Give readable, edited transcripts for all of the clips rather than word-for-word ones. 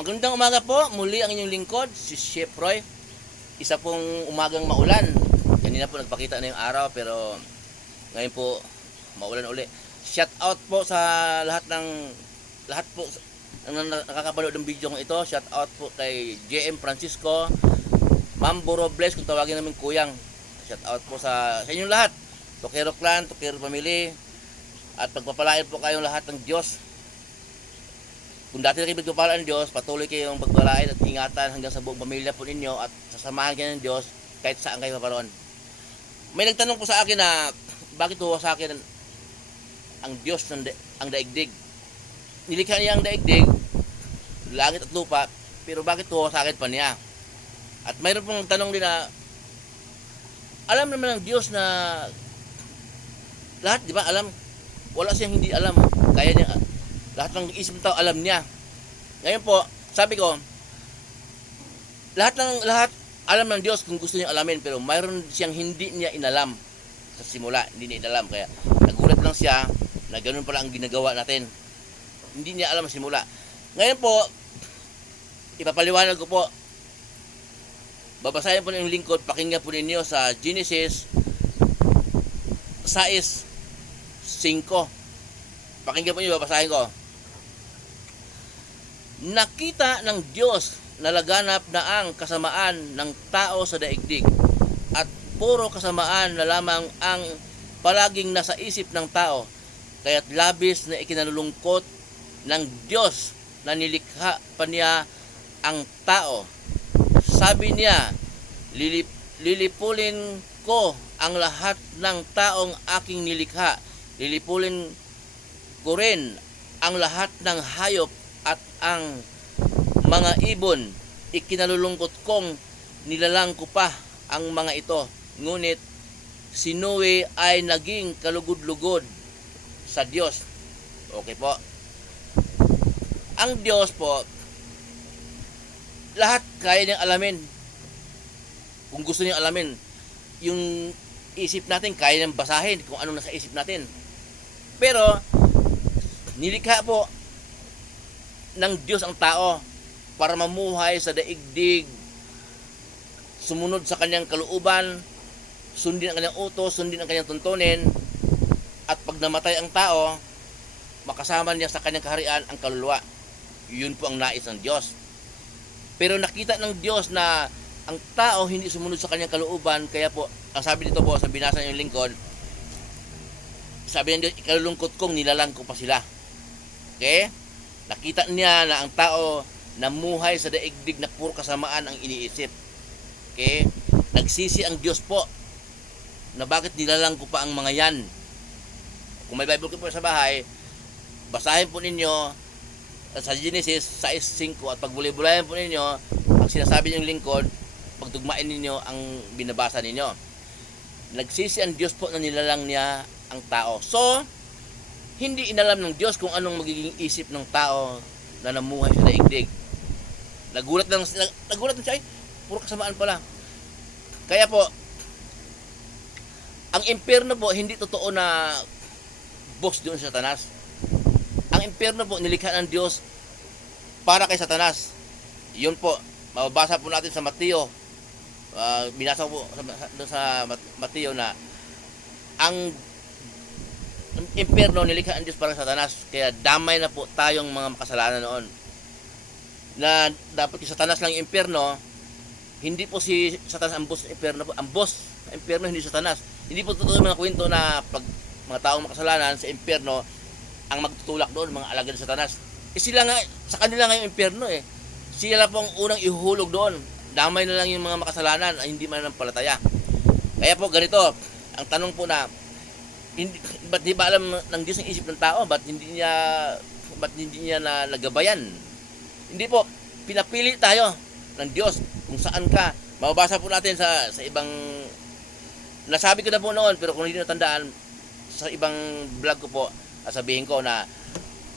Magandang umaga po. Muli ang inyong lingkod, si Chef Roy. Isa pong umagang maulan. Kanina po nagpakita na yung araw pero ngayon po maulan uli. Shout out po sa lahat po ang nakakapanood ng video kong ito. Shout out po kay JM Francisco, Ma'am Robles kung tawagin namin kuyang. Shout out po sa inyong lahat. Tokero Clan, Tokero Family. At pagpapalain po kayong lahat ng Diyos. Kung dati na kayo pagpapalaan ng Diyos, patuloy kayong pagpalain at ingatan hanggang sa buong pamilya po ninyo at sasamahan kayo ng Diyos kahit saan kayo paparoon. May nagtanong po sa akin na bakit ho sa akin ang Diyos ang daigdig. Nilikha niya ang daigdig, langit at lupa, pero bakit ho sa akin pa niya? At mayroon pong tanong din na alam naman ng Diyos na lahat, di ba? Alam, wala siyang hindi alam. Kaya niya, lahat ng isip ng tao alam niya. Ngayon po, sabi ko, lahat alam ng Diyos kung gusto niya alamin, pero mayroon siyang hindi niya inalam sa simula, hindi niya inalam. Kaya nagulat lang siya na ganoon pala ang ginagawa natin. Hindi niya alam sa simula. Ngayon po, ipapaliwanag ko po. Babasahin po ng lingkod, pakinggan po ninyo sa Genesis 6:5. Pakinggan po niyo, babasahin ko. Nakita ng Diyos na laganap na ang kasamaan ng tao sa daigdig at puro kasamaan na lamang ang palaging nasa isip ng tao, kaya't labis na ikinalulungkot ng Diyos na nilikha pa niya ang tao. Sabi niya, lilipulin ko ang lahat ng taong aking nilikha. Lilipulin ko rin ang lahat ng hayop at ang mga ibon. Ikinalulungkot kong nilalang ko pa ang mga ito. Ngunit si Noe ay naging kalugod-lugod sa Diyos. Okay po. Ang Diyos po, lahat kaya niyang alamin. Kung gusto niyang alamin, yung isip natin kaya niyang basahin kung ano nasa isip natin. Pero nilikha po ng Diyos ang tao para mamuhay sa daigdig, sumunod sa kanyang kalooban, sundin ang kanyang utos, sundin ang kanyang tuntunin, at pag namatay ang tao, makasama niya sa kanyang kaharian ang kaluluwa. Yun po ang nais ng Diyos. Pero nakita ng Diyos na ang tao hindi sumunod sa kanyang kalooban, kaya po, ang sabi dito po sa binasa ng lingkod, sabi ng Diyos, ikalulungkot kong nilalang ko pa sila. Okay? Nakita niya na ang tao namuhay sa daigdig na puro kasamaan ang iniisip. Okay? Nagsisi ang Diyos po na bakit nilalang ko pa ang mga yan. Kung may Bible ko po sa bahay, basahin po ninyo sa Genesis 6:5 at pagbulay-bulayan po ninyo ang sinasabi niyong lingkod, pagtugmain ninyo ang binabasa ninyo. Nagsisi ang Diyos po na nilalang niya ang tao. So, hindi inalam ng Diyos kung anong magiging isip ng tao na namuhay sa daigdig. Nagulat lang siya, ay, puro kasamaan pala. Kaya po, ang impyerno po, hindi totoo na boss doon sa Satanas. Ang impyerno po, nilikha ng Diyos para kay Satanas. Yun po, mababasa po natin sa Mateo. Binasa po sa Mateo na ang impyerno nilikha ng Diyos para sa Satanas. Kaya damay na po tayong mga makasalanan noon. Na dapat yung Satanas lang yung impyerno, hindi po si Satanas ang boss ng impyerno po. Ang boss ng impyerno hindi Satanas. Hindi po totoo yung mga kwento na pag mga taong makasalanan sa impyerno ang magtutulak doon, mga alagad ng Satanas. Sila nga, sa kanila nga yung impyerno eh. Sila po ang unang ihuhulog doon. Damay na lang yung mga makasalanan ay hindi mananampalataya. Kaya po ganito, ang tanong po na ba't di ba alam ng Diyos ang isip ng tao? Ba't hindi niya na nagabayan? Hindi po, pinapili tayo ng Diyos kung saan ka. Mababasa po natin sa ibang, nasabi ko na po noon, pero kung hindi natandaan, sa ibang vlog ko po, sabihin ko na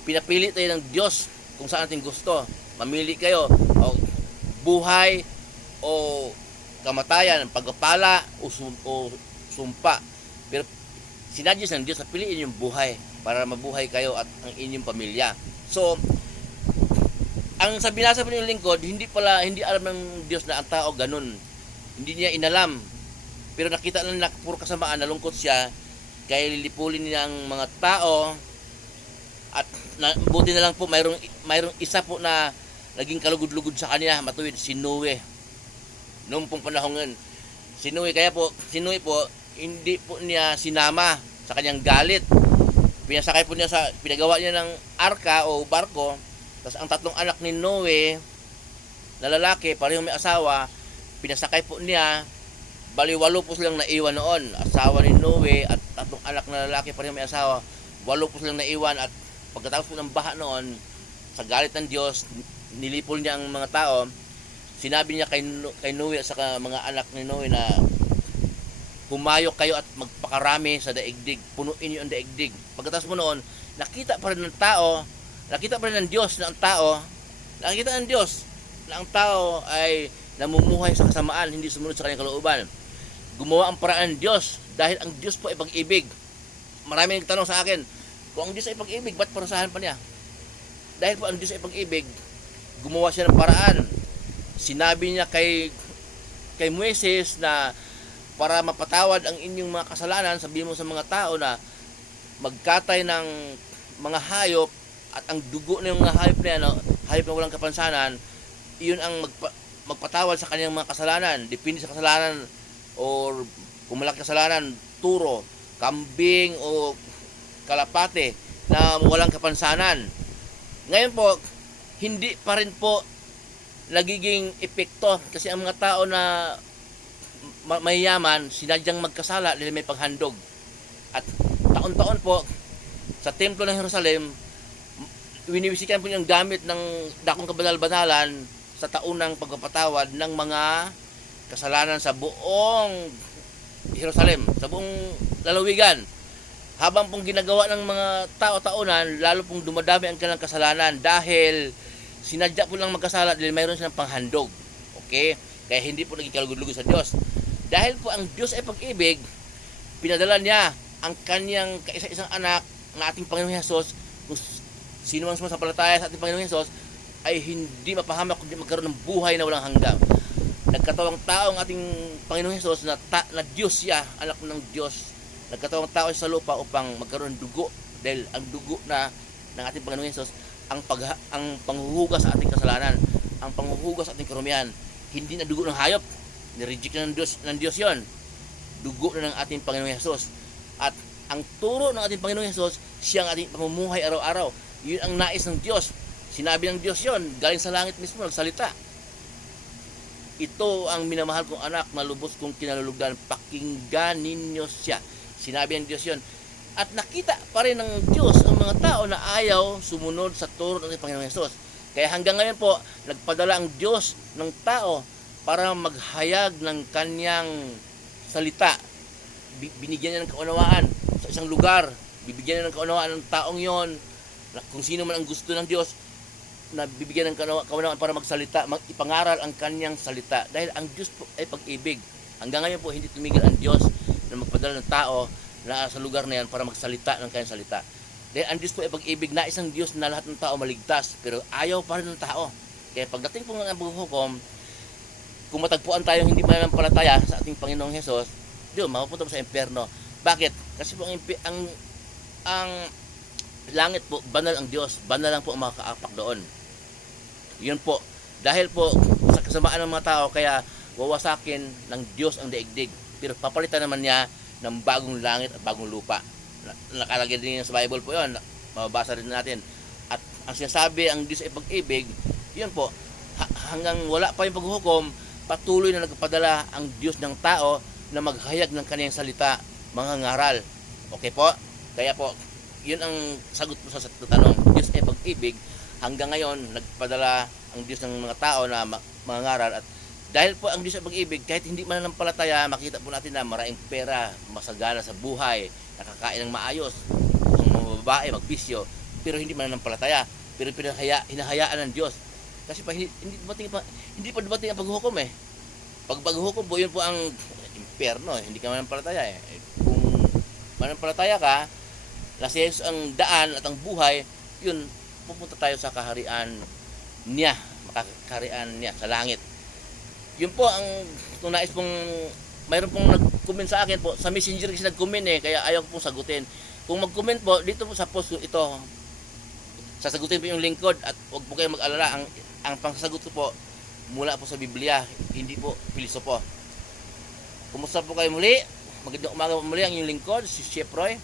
pinapili tayo ng Diyos kung saan ating gusto. Mamili kayo, o buhay, o kamatayan, pagpapala, o sumpa. Pero sinadya ng Diyos na piliin yung buhay para mabuhay kayo at ang inyong pamilya. So, ang sa binasa po ng lingkod, hindi alam ng Diyos na ang tao ganun. Hindi niya inalam. Pero nakita lang na puro kasamaan, nalungkot siya, kaya lilipulin niya ang mga tao, at buti na lang po mayroong isa po na naging kalugod-lugod sa kanya, matuwid, si Noe. Noong pong panahon ngayon, si Noe po, hindi po niya sinama sa kanyang galit. Pinasakay po niya pinagawa niya ng arka o barko, tapos ang tatlong anak ni Noe, na lalaki, parehong may asawa, pinasakay po niya, bali 8 po silang naiwan noon. Asawa ni Noe at tatlong anak na lalaki, parehong may asawa, 8 po silang naiwan. At pagkatapos po ng baha noon, sa galit ng Diyos, nilipol niya ang mga tao. Sinabi niya kay Noe at sa mga anak ni Noe na humayok kayo at magpakarami sa daigdig, punuin niyo ang daigdig. Pagkatapos po noon, nakita pa rin ng Diyos na ang tao ay namumuhay sa kasamaan, hindi sumunod sa kanyang kalooban. Gumawa ang paraan ng Diyos dahil ang Diyos po ay pag-ibig. Maraming nagtanong sa akin, kung ang Diyos ay pag-ibig, ba't parusahan pa niya? Dahil po ang Diyos ay pag-ibig, gumawa siya ng paraan. Sinabi niya kay Moises na para mapatawad ang inyong mga kasalanan, sabihin mo sa mga tao na magkatay ng mga hayop, at ang dugo ng mga hayop na yan, hayop na walang kapansanan, iyon ang magpatawad sa kanyang mga kasalanan. Depende sa kasalanan, or kung malaki kasalanan, turo, kambing o kalapate na walang kapansanan. Ngayon po, hindi pa rin po nagiging epekto, kasi ang mga tao na mayayaman, sinadyang magkasala dahil may paghandog. At taon-taon po sa templo ng Jerusalem, winibisikan po yung gamit ng dakong kabanal-banalan sa taunang pagpapatawad ng mga kasalanan sa buong Jerusalem, sa buong lalawigan. Habang pong ginagawa ng mga tao-taonan, lalo pong dumadami ang kanilang kasalanan dahil sinadya po lang magkasala dahil mayroon silang panghandog. Okay? Kaya hindi po naging kalugod-lugod sa Diyos. Dahil po ang Diyos ay pag-ibig, pinadala niya ang kanyang kaisa-isang anak na ating Panginoong Hesus. Kung sino mang sumasampalataya sa ating Panginoong Hesus ay hindi mapahamak kundi magkaroon ng buhay na walang hanggan. Nagkatawang tao ang ating Panginoong Hesus na Diyos siya, anak ng Diyos. Nagkatawang tao sa lupa upang magkaroon ng dugo, dahil ang dugo ng ating Panginoong Hesus ang panghuhugas sa ating kasalanan, ang panghuhugas sa ating karumihan. Hindi na dugo ng hayop, ni-reject na ng Diyos yon. Dugo na ng ating Panginoong Hesus. At ang turo ng ating Panginoong Hesus, siya ang ating pamumuhay araw-araw. Yun ang nais ng Diyos. Sinabi ng Diyos yon, galing sa langit mismo, nagsalita. Ito ang minamahal kong anak na lubos kong kinalulugdan, pakinggan ninyo siya. Sinabi ng Diyos yon. At nakita pa rin ng Diyos ang mga tao na ayaw sumunod sa turo ng ating Panginoong Hesus. Kaya hanggang ngayon po, nagpadala ang Diyos ng tao para maghayag ng kanyang salita. Binigyan niya ng kaunawaan sa isang lugar. Bibigyan niya ng kaunawaan ng taong yon, kung sino man ang gusto ng Diyos, na bibigyan ng kaunawaan para magsalita, ipangaral ang kanyang salita. Dahil ang Diyos po ay pag-ibig. Hanggang ngayon po, hindi tumigil ang Diyos na magpadala ng tao na sa lugar na yan para magsalita ng kanyang salita. Dahil ang Diyos po ay pag-ibig, na isang Diyos na lahat ng tao maligtas, pero ayaw pa rin ng tao. Kaya pagdating po ng paghuhukom, kung matagpuan tayong hindi mananampalataya sa ating Panginoong Hesus, doon mapupunta sa impyerno. Bakit? Kasi po ang langit po, banal ang Diyos, banal lang po ang makakaapak doon. Yun po, dahil po sa kasamaan ng mga tao, kaya wawasakin ng Diyos ang daigdig, pero papalitan naman niya ng bagong langit at bagong lupa. Nakalagay din sa Bible po yun, mababasa rin natin. At ang sinasabi, ang Diyos ay pag-ibig, yun po, hanggang wala pa yung paghuhukom, patuloy na nagpadala ang Diyos ng tao na maghayag ng kanyang salita, mga ngaral. Okay po? Kaya po, yun ang sagot mo sa tanong. Diyos ay pag-ibig. Hanggang ngayon, nagpadala ang Diyos ng mga tao na mga ngaral. At dahil po ang Diyos ay pag-ibig, kahit hindi mananampalataya, makita po natin na maraming pera, masagana sa buhay, nakakain ng maayos, ang mga babae, magbisyo, pero hindi mananampalataya. Pero hinahayaan ng Diyos. Kasi pa hindi pa dumating ang paghuhukom eh. Pag paghuhukom po, yun po ang impyerno, hindi ka mananampalataya eh. Kung mananampalataya ka, na si Jesus ang daan at ang buhay, yun, pupunta tayo sa kaharian niya, makakarian niya sa langit. Yun po ang kung nais pong mayroon pong nag-comment sa akin po, sa messenger kasi nag-comment kaya ayaw ko pong sagutin. Kung mag-comment po, dito po sa post ko ito, sasagutin po yung lingkod at huwag po kayong mag-alala. Ang pangsasagot ko po, mula po sa Biblia, hindi po pilosopo. Kumusta po kayo muli? Magandang umaga po muli ang inyong lingkod, si Chef Roy.